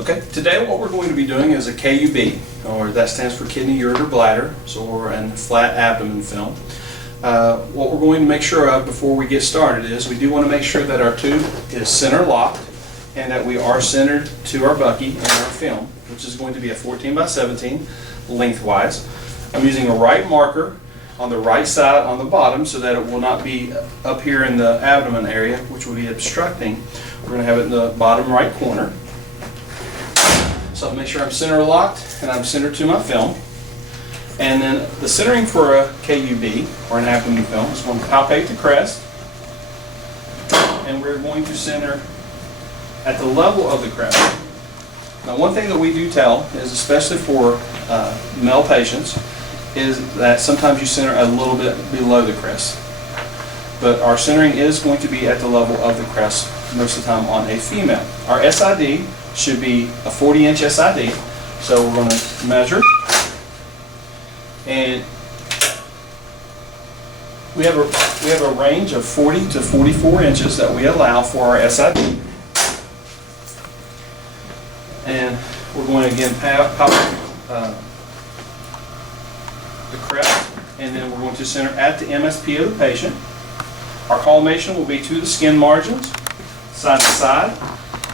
Okay, today what we're going to be doing is a KUB, or that stands for kidney, ureter, bladder, or a flat abdomen film. What we're going to make sure of before we get started is we do want to make sure that our tube is center locked and that we are centered to our bucky and our film, which is going to be a 14 by 17 lengthwise. I'm using a right marker on the right side on the bottom so that it will not be up here in the abdomen area, which will be obstructing. We're going to have it in the bottom right corner. So I'll make sure I'm center locked and I'm centered to my film. And then the centering for a KUB, or an abdomen film, is going to palpate the crest. And we're going to center at the level of the crest. Now, one thing that we do tell is, especially for male patients, is that sometimes you center a little bit below the crest. But our centering is going to be at the level of the crest most of the time on a female. Our SID should be a 40-inch SID. So we're going to measure. And we have a range of 40 to 44 inches that we allow for our SID. And we're going to again palpate the crest, and then we're going to center at the MSP of the patient. Our collimation will be to the skin margins, side to side,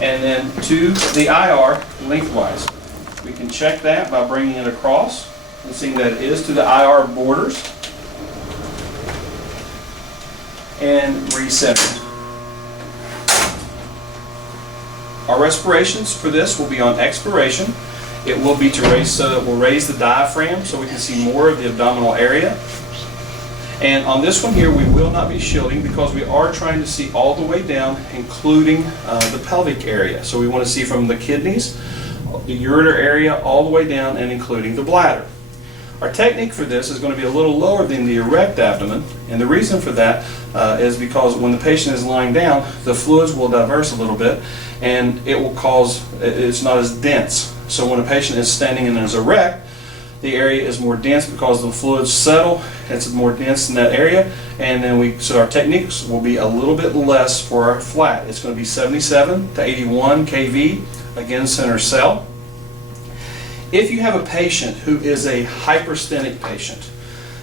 and then to the IR lengthwise. We can check that by bringing it across and seeing that it is to the IR borders and resetting. Our respirations for this will be on expiration. It will be to raise, so that we'll raise the diaphragm so we can see more of the abdominal area. And on this one here, we will not be shielding because we are trying to see all the way down, including the pelvic area. So we want to see from the kidneys, the ureter area, all the way down and including the bladder. Our technique for this is going to be a little lower than the erect abdomen, and the reason for that is because when the patient is lying down, the fluids will disperse a little bit and it will cause, it's not as dense. So when a patient is standing and is erect, the area is more dense because the fluids settle, it's more dense in that area, and then so our techniques will be a little bit less for our flat. It's going to be 77 to 81 kV, again center cell. If you have a patient who is a hyperstenic patient,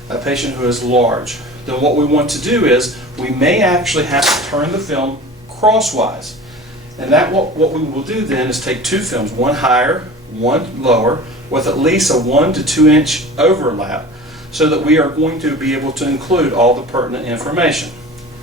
a patient who is large, then what we want to do is we may actually have to turn the film crosswise. And what we will do then is take two films, one higher, one lower, with at least a 1 to 2 inch overlap, so that we are going to be able to include all the pertinent information.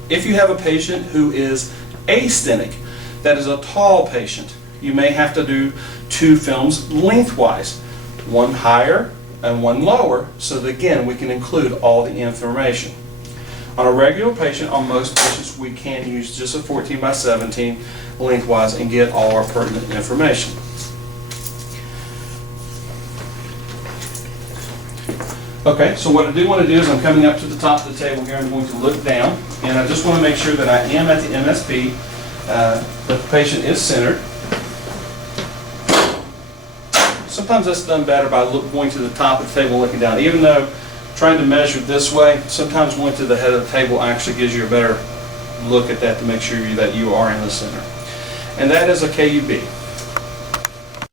If you have a patient who is astenic, that is a tall patient, you may have to do two films lengthwise, one higher and one lower, so that again we can include all the information. On a regular patient, on most patients, we can use just a 14 by 17 lengthwise and get all our pertinent information. Okay, so what I do want to do is I'm coming up to the top of the table here. I'm going to look down, and I just want to make sure that I am at the MSP, that the patient is centered. Sometimes that's done better by going to the top of the table looking down. Even though trying to measure this way, sometimes going to the head of the table actually gives you a better look at that to make sure that you are in the center. And that is a KUB.